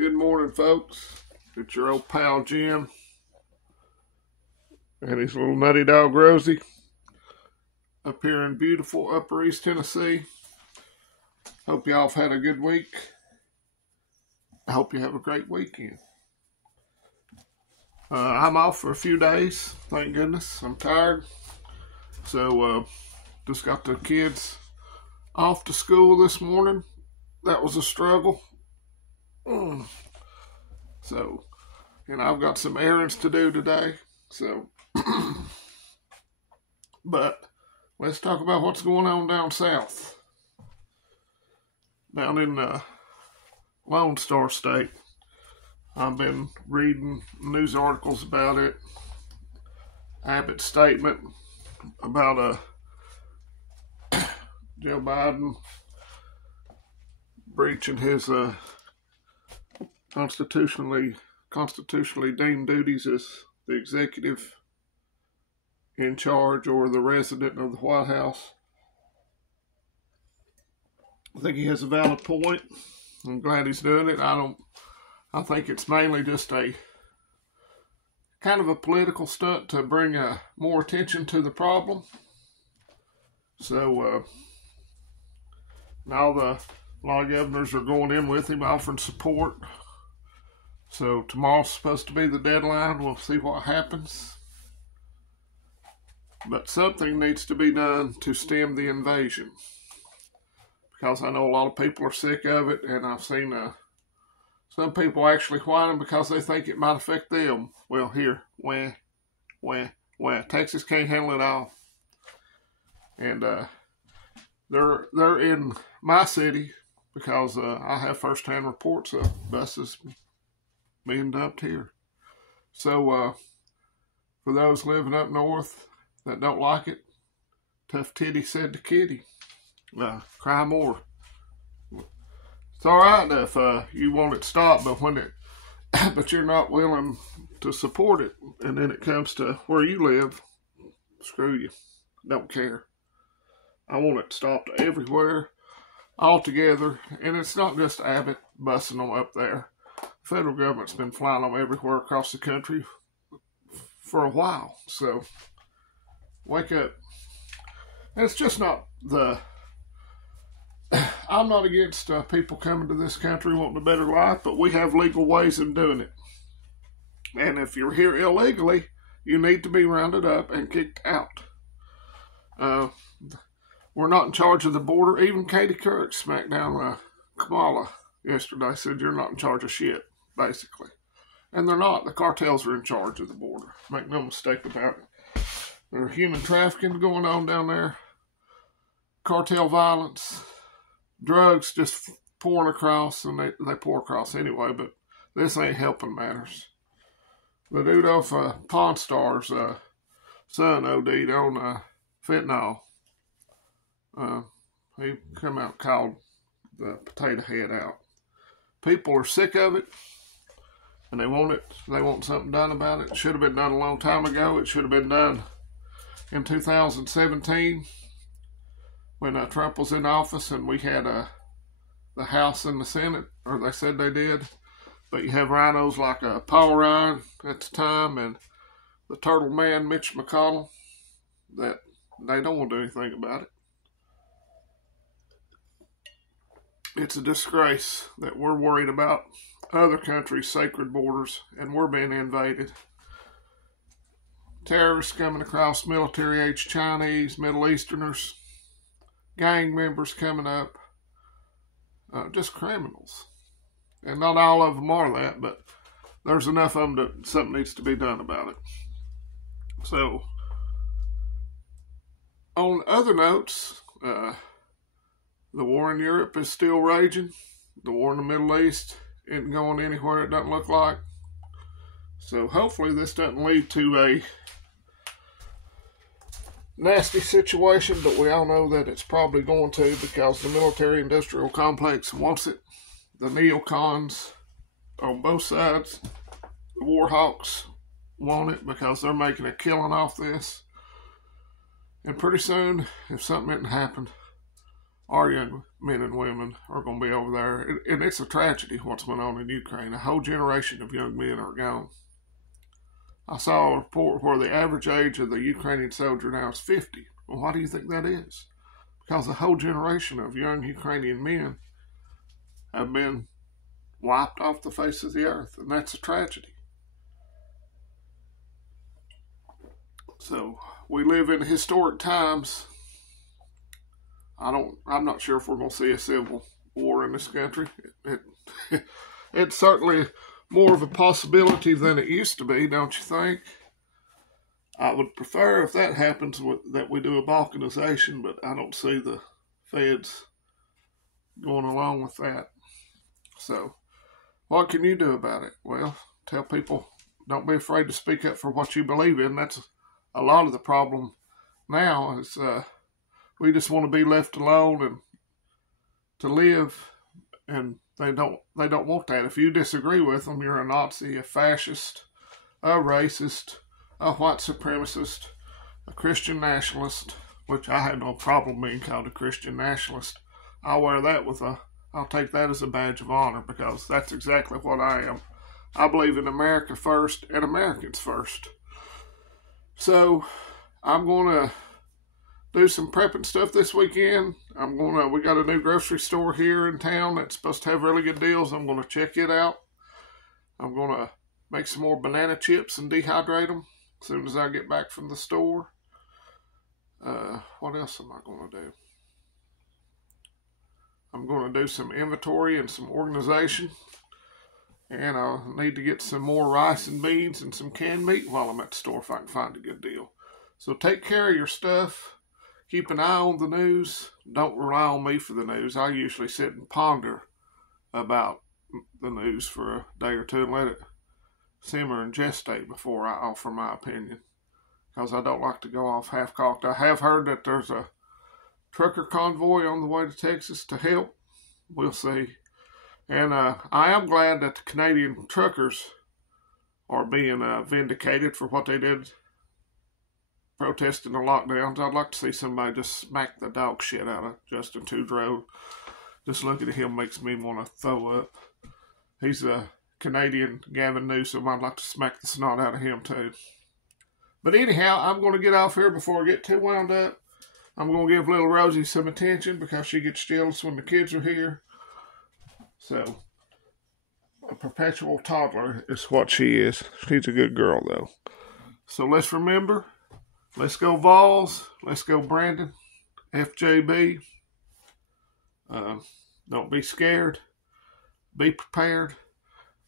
Good morning, folks. It's your old pal Jim and his little nutty dog Rosie up here in beautiful Upper East Tennessee. Hope y'all have had a good week. I hope you have a great weekend. I'm off for a few days, thank goodness. I'm tired. So, just got the kids off to school this morning. That was a struggle. So, I've got some errands to do today. So, but let's talk about what's going on down south. Down in Lone Star State. I've been reading news articles about it. Abbott's statement about Joe Biden breaching his constitutionally deemed duties as the executive in charge or the resident of the White House. I think he has a valid point. I'm glad he's doing it. I think it's mainly just a kind of a political stunt to bring more attention to the problem. So, now a lot of governors are going in with him, offering support. So tomorrow's supposed to be the deadline. We'll see what happens. But something needs to be done to stem the invasion. Because I know a lot of people are sick of it, and I've seen some people actually whining because they think it might affect them. Well, here, Texas can't handle it all. And they're in my city because I have first-hand reports of buses being dumped here. So, for those living up north that don't like it, Tough Titty said to Kitty, cry more. It's all right if you want it stopped, but you're not willing to support it, and then it comes to where you live, screw you. Don't care. I want it stopped everywhere, altogether, and it's not just Abbott busing them up there. The federal government's been flying them everywhere across the country for a while, so wake up. And it's just not I'm not against people coming to this country wanting a better life, but we have legal ways of doing it. And if you're here illegally, you need to be rounded up and kicked out. We're not in charge of the border. Even Katie Couric smacked down Kamala yesterday, said you're not in charge of shit, basically. And they're not. The cartels are in charge of the border. Make no mistake about it. There's human trafficking going on down there. Cartel violence. Drugs just pouring across, and they pour across anyway, but this ain't helping matters. The dude off Pawn Star's son OD'd on fentanyl. He come out and called the potato head out. People are sick of it, and they want it. They want something done about it. It should have been done a long time ago. It should have been done in 2017 when Trump was in office, and we had the House and the Senate, or they said they did. But you have rhinos like Paul Ryan at the time and the Turtle Man Mitch McConnell that they don't want to do anything about it. It's a disgrace that we're worried about other countries' sacred borders, and we're being invaded. Terrorists coming across, military-age Chinese, Middle Easterners, gang members coming up, just criminals. And not all of them are that, but there's enough of them that something needs to be done about it. So, on other notes, the war in Europe is still raging. The war in the Middle East isn't going anywhere, it doesn't look like. So hopefully this doesn't lead to a nasty situation, but we all know that it's probably going to because the military-industrial complex wants it. The neocons on both sides, the war hawks, want it because they're making a killing off this. And pretty soon, if something hadn't happened, our young men and women are going to be over there. And it's a tragedy what's going on in Ukraine. A whole generation of young men are gone. I saw a report where the average age of the Ukrainian soldier now is 50. Well, why do you think that is? Because a whole generation of young Ukrainian men have been wiped off the face of the earth, and that's a tragedy. So we live in historic times. I'm not sure if we're going to see a civil war in this country. It's certainly more of a possibility than it used to be, don't you think? I would prefer if that happens that we do a balkanization, but I don't see the feds going along with that. So what can you do about it? Well, tell people, don't be afraid to speak up for what you believe in. That's a lot of the problem now is we just want to be left alone and to live, and they don't want that. If you disagree with them, you're a Nazi, a fascist, a racist, a white supremacist, a Christian nationalist, which I had no problem being called a Christian nationalist. I'll take that as a badge of honor, because that's exactly what I am. I believe in America first and Americans first. So I'm going to do some prepping stuff this weekend. We got a new grocery store here in town that's supposed to have really good deals. I'm going to check it out. I'm going to make some more banana chips and dehydrate them as soon as I get back from the store. What else am I going to do? I'm going to do some inventory and some organization. And I'll need to get some more rice and beans and some canned meat while I'm at the store if I can find a good deal. So take care of your stuff. Keep an eye on the news. Don't rely on me for the news. I usually sit and ponder about the news for a day or two and let it simmer and gestate before I offer my opinion, because I don't like to go off half-cocked. I have heard that there's a trucker convoy on the way to Texas to help. We'll see. And I am glad that the Canadian truckers are being vindicated for what they did protesting the lockdowns. I'd like to see somebody just smack the dog shit out of Justin Trudeau. Just looking at him makes me want to throw up. He's a Canadian Gavin Newsom. I'd like to smack the snot out of him too. But anyhow, I'm going to get off here before I get too wound up. I'm going to give little Rosie some attention because she gets jealous when the kids are here. So, a perpetual toddler is what she is. She's a good girl, though. So let's remember, let's go Vols, let's go Brandon, FJB. Don't be scared. Be prepared.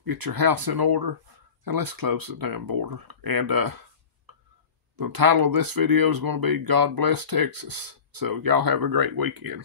Get your house in order. And let's close the damn border. And the title of this video is going to be God Bless Texas. So y'all have a great weekend.